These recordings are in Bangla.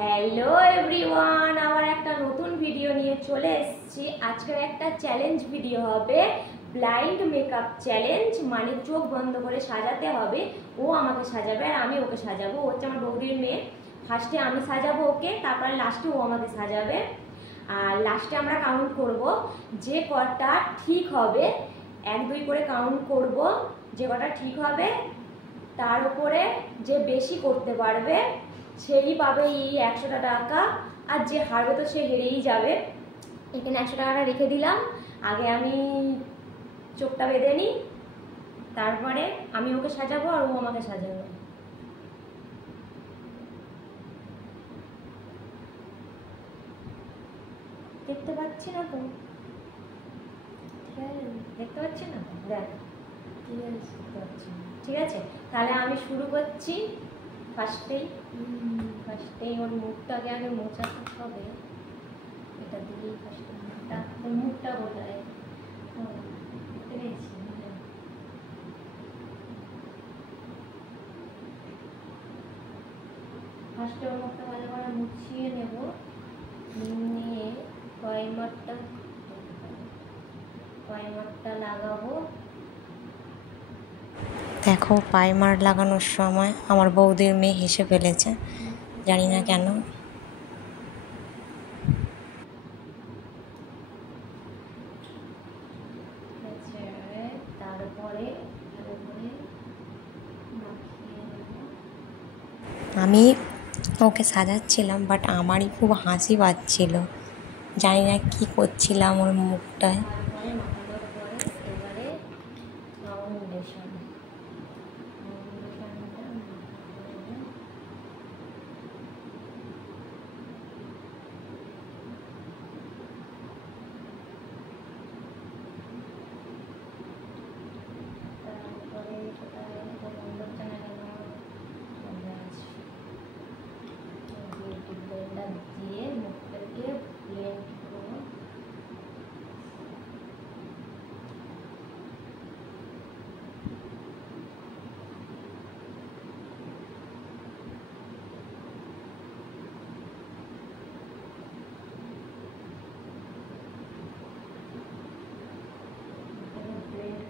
হ্যালো এভরিওয়ান, আবার একটা নতুন ভিডিও নিয়ে চলে এসেছি। আজকের একটা চ্যালেঞ্জ ভিডিও হবে, ব্লাইন্ড মেকআপ চ্যালেঞ্জ। মানে চোখ বন্ধ করে সাজাতে হবে। ও আমাকে সাজাবে আর আমি ওকে সাজাবো। ও হচ্ছে আমার বৌদির মেয়ে। ফার্স্টে আমি সাজাবো ওকে, তারপরে লাস্টে ও আমাকে সাজাবে। আর লাস্টে আমরা কাউন্ট করব, যে কটা ঠিক হবে 1 2 করে কাউন্ট করব। যে কটা ঠিক হবে তার উপরে যে বেশি করতে পারবে সেই পাবে এই 100 টাকা। আর যে হারবে তো সে হেরেই যাবে। এখানে 100 টাকাটা রেখে দিলাম। আগে আমি চোখটা বেঁধে নিই, তারপরে আমি ওকে সাজাবো আর ও আমাকে সাজাবে। দেখতে পাচ্ছি না তো, দেখতে পাচ্ছি না তো, দেখ দেখতে পাচ্ছি না। ঠিক আছে, তাহলে আমি শুরু করছি। ফার্স্টেই ওর মুখটাকে আগে মোছাতে হবে। এটা দিলেই ফার্স্টে মুখটা বোঝায়। ফার্স্টে ওর মুখটা ভালো করে মুছিয়ে নেব, নিয়ে প্রাইমারটা লাগাবো। দেখো, প্রাইমার লাগানোর সময় আমার বৌদির মেয়ে হেসে ফেলেছে, জানি না কেন। আমি ওকে সাজাচ্ছিলাম, বাট আমারই খুব হাসি পাচ্ছিল। জানি না কি করছিলাম ওর মুখটায়।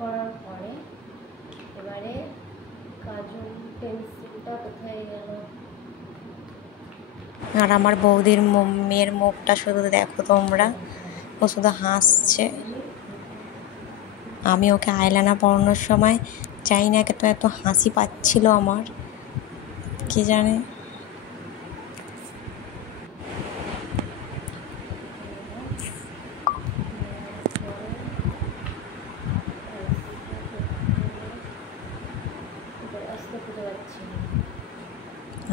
করার পরে এবারে কাজল পেন্সিলটা কোথায় গেল? আর আমার বৌদির মেয়ের মুখটা শুধু দেখো তোমরা, ও শুধু হাসছে। আমি ওকে আইলাইনার পরানোর সময় চাই না তো এত হাসি পাচ্ছিল আমার, কি জানে।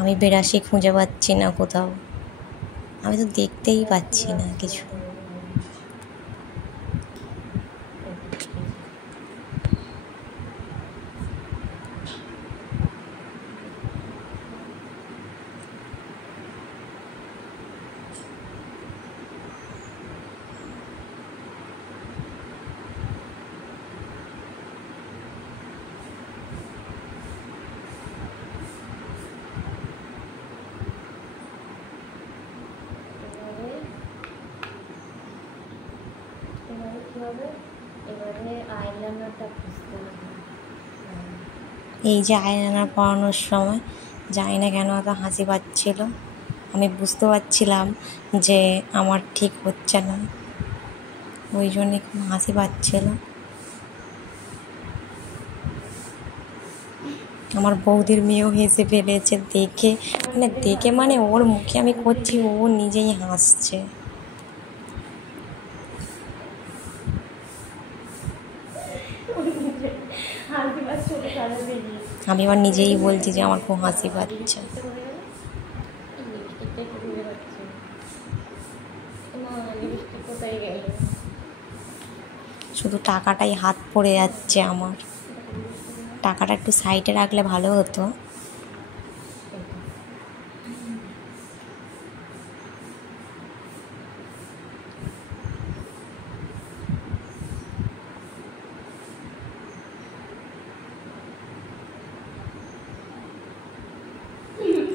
আমি বেরাসি খুঁজে পাচ্ছি না কোথাও, আমি তো দেখতেই পাচ্ছি না কিছু। এই যে আইলাইনার পরানোর সময় জানি না কেন এত হাসি পাচ্ছিল। আমি বুঝতে পারছিলাম যে আমার ঠিক হচ্ছে না, ওই জন্যে খুব হাসি পাচ্ছিল। আমার বৌদির মেয়েও হেসে ফেলেছে দেখে, মানে ওর মুখে আমি করছি, ও নিজেই হাসছে। আমি আবার নিজেই বলছি যে আমার খুব হাসি পাচ্ছে। শুধু টাকাটাই হাত পড়ে যাচ্ছে আমার। টাকাটা একটু সাইডে রাখলে ভালো হতো।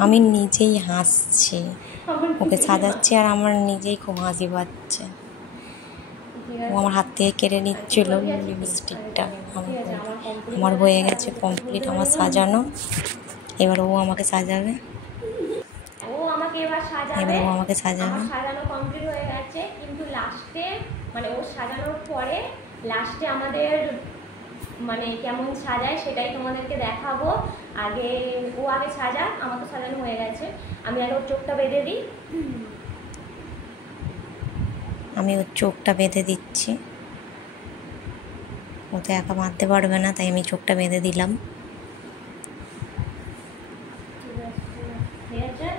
আমি নিজেই হাসছি, ওকে সাজাচ্ছি আর আমার নিজেই খুব হাসি পাচ্ছে। ও আমার হাত থেকে কেড়ে নিচ্ছিল লিপস্টিকটা। আমার হয়ে গেছে কমপ্লিট আমার সাজানো। এবার ও আমাকে সাজাবে। এবার ও আমাকে সাজাবে। সাজানো কমপ্লিট হয়ে গেছে, কিন্তু লাস্টে মানে ও সাজানোর পরে লাস্টে আমাদের মানে কেমন সাজায় সেটাই তোমাদেরকে দেখাবো। আগে ও আগে সাজা, আমার তো সাজানো হয়ে গেছে। আমি আগে ওর চোখটা বেঁধে দিই। আমি ওর চোখটা বেঁধে দিচ্ছি। ও তো একা বাঁধতে পারবে না, তাই আমি চোখটা বেঁধে দিলাম।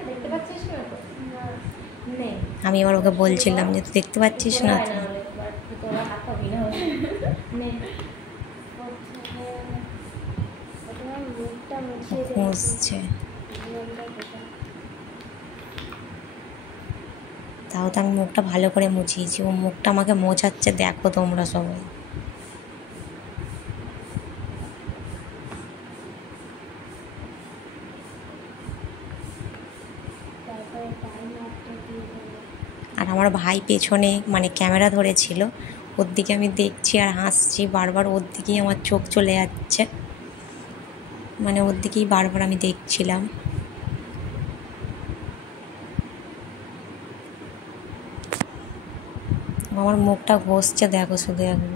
দেখতে পাচ্ছিস না তো? আমি এবার ওকে বলছিলাম যে তুই দেখতে পাচ্ছিস না তো। খুঁজছে, তাও তো আমি মুখটা ভালো করে মুছিয়েছি, ও মুখটা আমাকে মোছাচ্ছে, দেখো তোমরা সবাই। আর আমার ভাই পেছনে মানে ক্যামেরা ধরেছিল, ওর দিকে আমি দেখছি আর হাসছি, বারবার ওর দিকেই আমার চোখ চলে যাচ্ছে, মানে ওর দিকেই বারবার আমি দেখছিলাম। আমার মুখটা ঘষছে, দেখো শুধু একবার।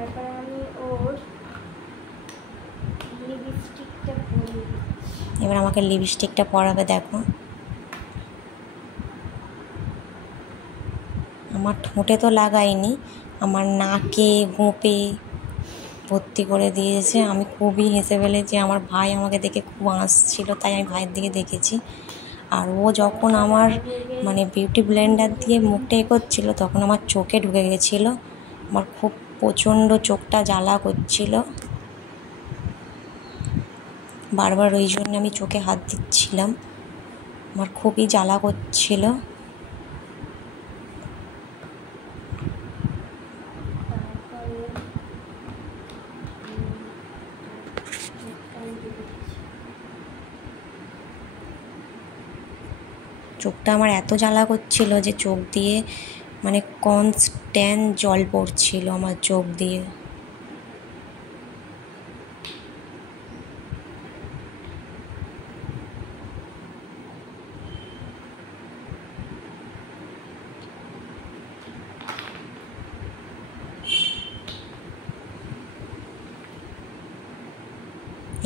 তারপর আমি ওর লিপস্টিকটা পরিয়ে দিচ্ছি। এবার আমাকে লিপস্টিকটা পরাবে, দেখো। আমার ঠোঁটে তো লাগাইনি, আমার নাকে গোঁপে ভর্তি করে দিয়েছে। আমি খুবই হেসে ফেলেছি, আমার ভাই আমাকে দেখে খুব হাসছিল, তাই আমি ভাইয়ের দিকে দেখেছি। আর ও যখন আমার মানে বিউটি ব্লেন্ডার দিয়ে মুখটা করছিল, তখন আমার চোখে ঢুকে গেছিলো। আমার খুব প্রচণ্ড চোখটা জ্বালা করছিল, বারবার ওই জন্য আমি চোখে হাত দিচ্ছিলাম, আমার খুবই জ্বালা করছিল। চোখটা আমার এত জ্বালা করছিল যে চোখ দিয়ে মানে কনস্ট্যান্ট জল পড়ছিল আমার চোখ দিয়ে।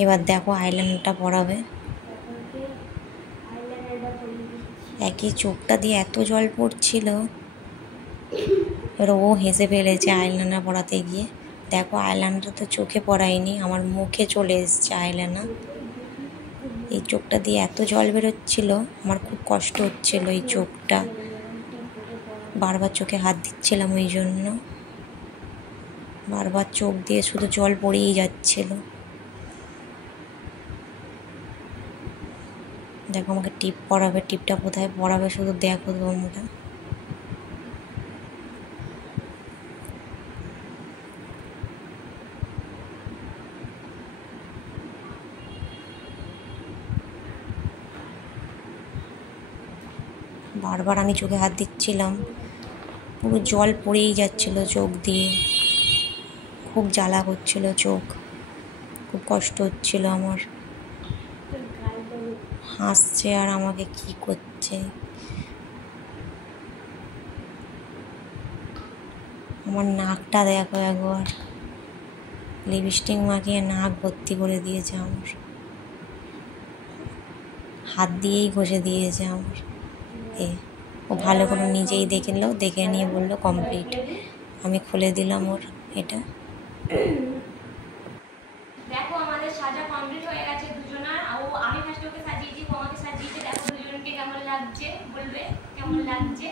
এবার দেখো আইলাইনারটা পরাবে। একই চোখটা দিয়ে এত জল পড়ছিল, এবার ও হেসে ফেলেছে আইলাইনার পরাতে গিয়ে। দেখো আইলাইনারটা তো চোখে পরাইনি, আমার মুখে চলে এসছে আইলাইনার। এই চোখটা দিয়ে এত জল বেরোচ্ছিল, আমার খুব কষ্ট হচ্ছিল এই চোখটা, বারবার চোখে হাত দিচ্ছিলাম, ওই জন্য বারবার চোখ দিয়ে শুধু জল পড়েই যাচ্ছিল। দেখো আমাকে টিপ পরাবে, টিপটা কোথায় পরাবে শুধু দেখো তোমরা। বারবার আমি চোখে হাত দিচ্ছিলাম, পুরো জল পড়েই যাচ্ছিল চোখ দিয়ে, খুব জ্বালা করছিল চোখ, খুব কষ্ট হচ্ছিল আমার। হাসছে আর আমাকে কি করছে। আমার নাকটা দেখো একবার, লিপস্টিক মাখিয়ে নাক ভর্তি করে দিয়েছে আমার, হাত দিয়েই ঘষে দিয়েছে আমার। ও ভালো করে নিজেই দেখে নিল, দেখে নিয়ে বললো কমপ্লিট। আমি খুলে দিলাম ওর এটা। দেখো আমাদের সাজা কমপ্লিট হয়ে গেছে দুজনার। আমি ফার্স্ট ওকে সাজিয়েছি, আমাকে সাজিয়েছে। দেখো দুজনকে কেমন লাগছে, বলবে কেমন লাগছে।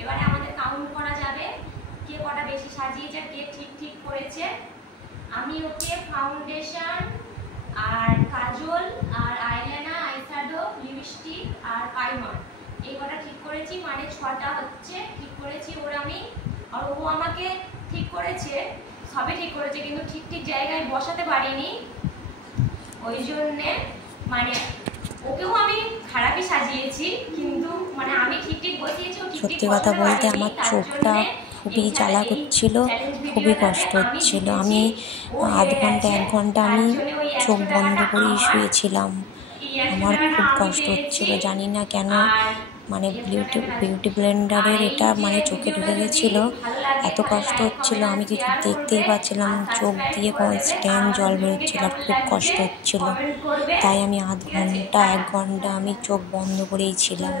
এবারে আমাদের কাউন্ট করা যাবে কে কটা বেশি সাজিয়েছে, কে ঠিক করেছে। আমি ওকে ফাউন্ডেশন আর কাজল আর আইলাইনার, আইশ্যাডো, লিপস্টিক আর প্রাইমার এই কটা ঠিক করেছি, মানে 6টা হচ্ছে ঠিক করেছি ওর আমি। আর ও আমাকে ঠিক করেছে, সবে ঠিক করেছে, কিন্তু ঠিক জায়গায় বসাতে পারিনি। ওই জন্যে মানে ওকেও আমি খারাপই সাজিয়েছি, কিন্তু মানে আমি ঠিক বসিয়েছি, ও ঠিক সত্যি কথা বলতে আমার চোখটা খুবই জ্বালা করছিল, খুবই কষ্ট হচ্ছিল। আমি আধ ঘন্টা 1 ঘন্টা আমি চোখ বন্ধ করেই শুয়েছিলাম। আমার খুব কষ্ট হচ্ছিল, জানি না কেন। মানে বিউটি ব্লেন্ডারের এটা মানে চোখে ঢুকে গেছিলো, এত কষ্ট হচ্ছিল, আমি কিছু দেখতেই পাচ্ছিলাম, চোখ দিয়ে কনস্ট্যান্ট জল বেরোচ্ছিল, আর খুব কষ্ট হচ্ছিল। তাই আমি আধ ঘন্টা 1 ঘন্টা আমি চোখ বন্ধ করেই ছিলাম।